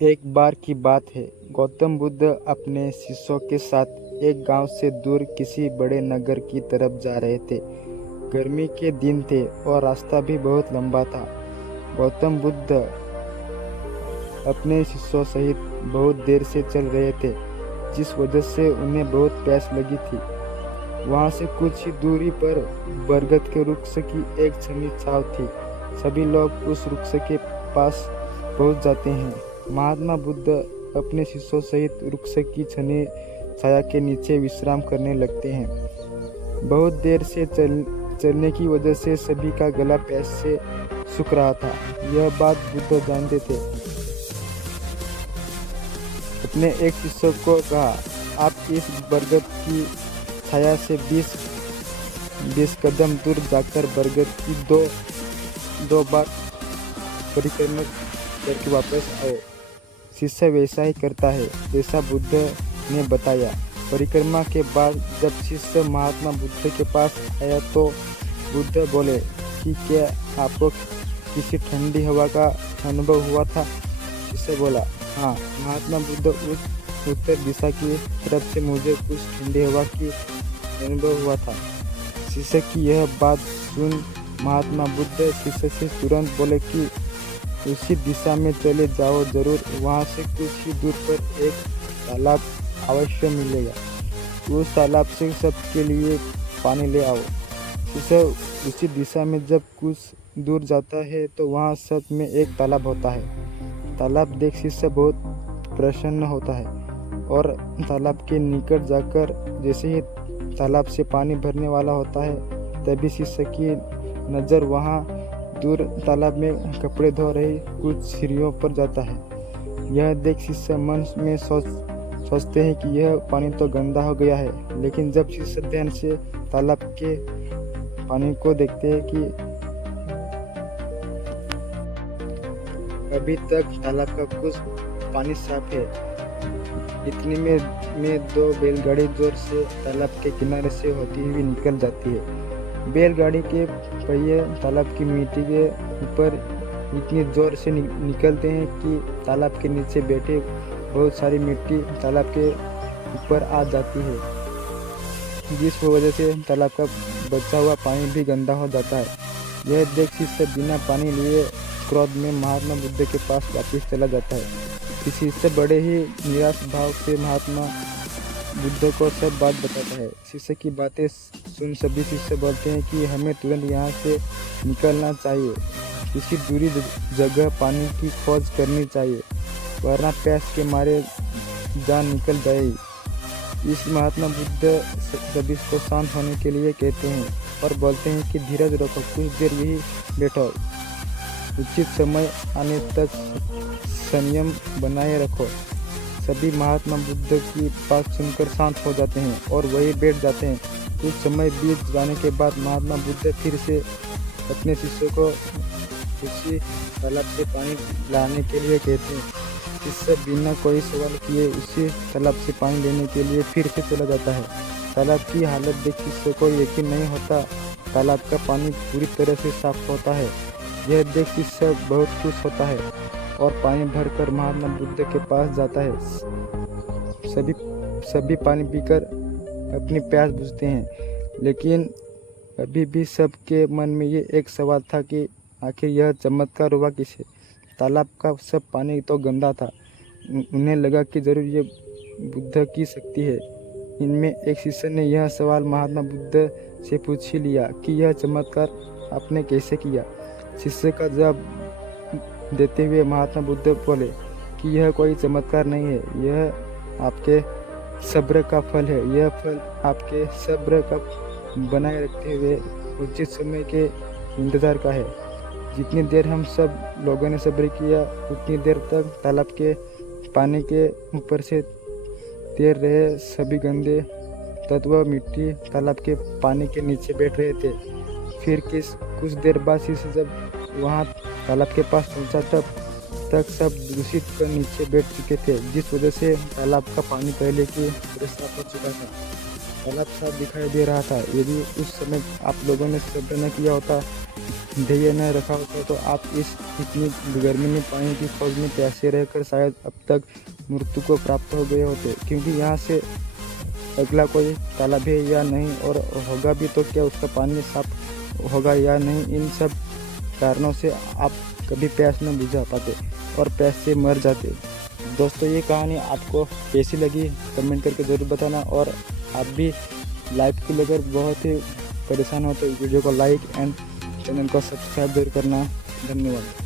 एक बार की बात है। गौतम बुद्ध अपने शिष्यों के साथ एक गांव से दूर किसी बड़े नगर की तरफ जा रहे थे। गर्मी के दिन थे और रास्ता भी बहुत लंबा था। गौतम बुद्ध अपने शिष्यों सहित बहुत देर से चल रहे थे, जिस वजह से उन्हें बहुत प्यास लगी थी। वहां से कुछ ही दूरी पर बरगद के वृक्ष की एक घनी छाव थी। सभी लोग उस वृक्ष के पास पहुंच जाते हैं। महात्मा बुद्ध अपने शिष्यों सहित वृक्ष की घनी छाया के नीचे विश्राम करने लगते हैं। बहुत देर से चलने की वजह से सभी का गला प्यास से सूख रहा था। यह बात बुद्ध जानते थे। अपने एक शिष्य को कहा, आप इस बरगद की छाया से 20 कदम दूर जाकर बरगद की दो बार परिक्रमा करके वापस आओ। शिष्य वैसा ही करता है, जैसा बुद्ध ने बताया। परिक्रमा के बाद जब शिष्य महात्मा बुद्ध के पास आया तो बुद्ध बोले कि क्या आपको किसी ठंडी हवा का अनुभव हुआ था? शिष्य बोला, हाँ महात्मा बुद्ध, उस उत्तर दिशा की तरफ से मुझे कुछ ठंडी हवा की अनुभव हुआ था। शिष्य की यह बात सुन महात्मा बुद्ध शिष्य से तुरंत बोले कि उसी दिशा में चले जाओ जरूर। वहाँ से कुछ ही दूर पर एक तालाब अवश्य मिलेगा। उस तालाब से सबके लिए पानी ले आओ। शिष्य उसी दिशा में जब कुछ दूर जाता है तो वहाँ सच में एक तालाब होता है। तालाब देख शिष्य बहुत प्रसन्न होता है और तालाब के निकट जाकर जैसे ही तालाब से पानी भरने वाला होता है, तभी शिष्य की नज़र वहाँ दूर तालाब में कपड़े धो रही कुछ सीढ़ियों पर जाता है। यह देख शिष्य मन में सोचते हैं कि यह पानी तो गंदा हो गया है। लेकिन जब शिष्य ध्यान से तालाब के पानी को देखते हैं कि अभी तक तालाब का कुछ पानी साफ है, इतने में दो बैलगाड़ी जोर से तालाब के किनारे से होती हुई निकल जाती है। बैलगाड़ी के पहिए तालाब की मिट्टी के ऊपर इतनी जोर से निकलते हैं कि तालाब के नीचे बैठे बहुत सारी मिट्टी तालाब के ऊपर आ जाती है, जिस वजह से तालाब का बचा हुआ पानी भी गंदा हो जाता है। यह देख शिष्य बिना पानी लिए क्रोध में महात्मा बुद्ध के पास वापस चला जाता है। इस शिष्य बड़े ही निराश भाव से महात्मा बुद्ध को सब बात बताता है। शिष्य की बातें सुन सभी शिष्य बोलते हैं कि हमें तुरंत यहाँ से निकलना चाहिए, किसी दूरी जगह पानी की खोज करनी चाहिए, वरना प्यास के मारे जान निकल जाएगी। इस महात्मा बुद्ध सभी को शांत होने के लिए कहते हैं और बोलते हैं कि धीरज रखो, कुछ देर यही बैठो, उचित समय आने तक संयम बनाए रखो। सभी महात्मा बुद्ध की बात सुनकर शांत हो जाते हैं और वही बैठ जाते हैं। कुछ समय बीत जाने के बाद महात्मा बुद्ध फिर से अपने शिष्यों को उसी तालाब से पानी लाने के लिए कहते हैं। शिष्य बिना कोई सवाल किए उसी तालाब से पानी लेने के लिए फिर से चला जाता है। तालाब की हालत देख शिष्य को यकीन नहीं होता, तालाब का पानी पूरी तरह से साफ होता है। यह देख शिष्य बहुत खुश होता है और पानी भरकर महात्मा बुद्ध के पास जाता है। सभी पानी पीकर अपनी प्यास बुझते हैं, लेकिन अभी भी सबके मन में ये एक सवाल था कि आखिर यह चमत्कार हुआ किसे? तालाब का सब पानी तो गंदा था। उन्हें लगा कि जरूर ये बुद्ध की शक्ति है। इनमें एक शिष्य ने यह सवाल महात्मा बुद्ध से पूछ ही लिया कि यह चमत्कार आपने कैसे किया? शिष्य का जवाब देते हुए महात्मा बुद्ध बोले कि यह कोई चमत्कार नहीं है, यह आपके सब्र का फल है। यह फल आपके सब्र का बनाए रखते हुए उचित समय के इंतज़ार का है। जितनी देर हम सब लोगों ने सब्र किया, उतनी देर तक तालाब के पानी के ऊपर से तैर रहे सभी गंदे तत्व मिट्टी तालाब के पानी के नीचे बैठ रहे थे। फिर कुछ देर बाद शिष्य जब वहाँ तालाब के पास पहुँचा तक सब दूषित कर नीचे बैठ चुके थे, जिस वजह से तालाब का पानी पहले की तरह साफ हो चुका था। तालाब साफ दिखाई दे रहा था। यदि उस समय आप लोगों ने सब्र न किया होता ध्येय न रखा होता तो आप इतनी गर्मी में पानी की खोज में प्यासे रहकर शायद अब तक मृत्यु को प्राप्त हो गए होते, क्योंकि यहाँ से अगला कोई तालाब है या नहीं, और होगा भी तो क्या उसका पानी साफ होगा या नहीं। इन सब कारणों से आप कभी प्यास न बुझा पाते और प्यास से मर जाते। दोस्तों, ये कहानी आपको कैसी लगी कमेंट करके ज़रूर बताना, और आप भी लाइफ को लेकर बहुत ही परेशान हो तो वीडियो को लाइक एंड चैनल को सब्सक्राइब जरूर करना। धन्यवाद।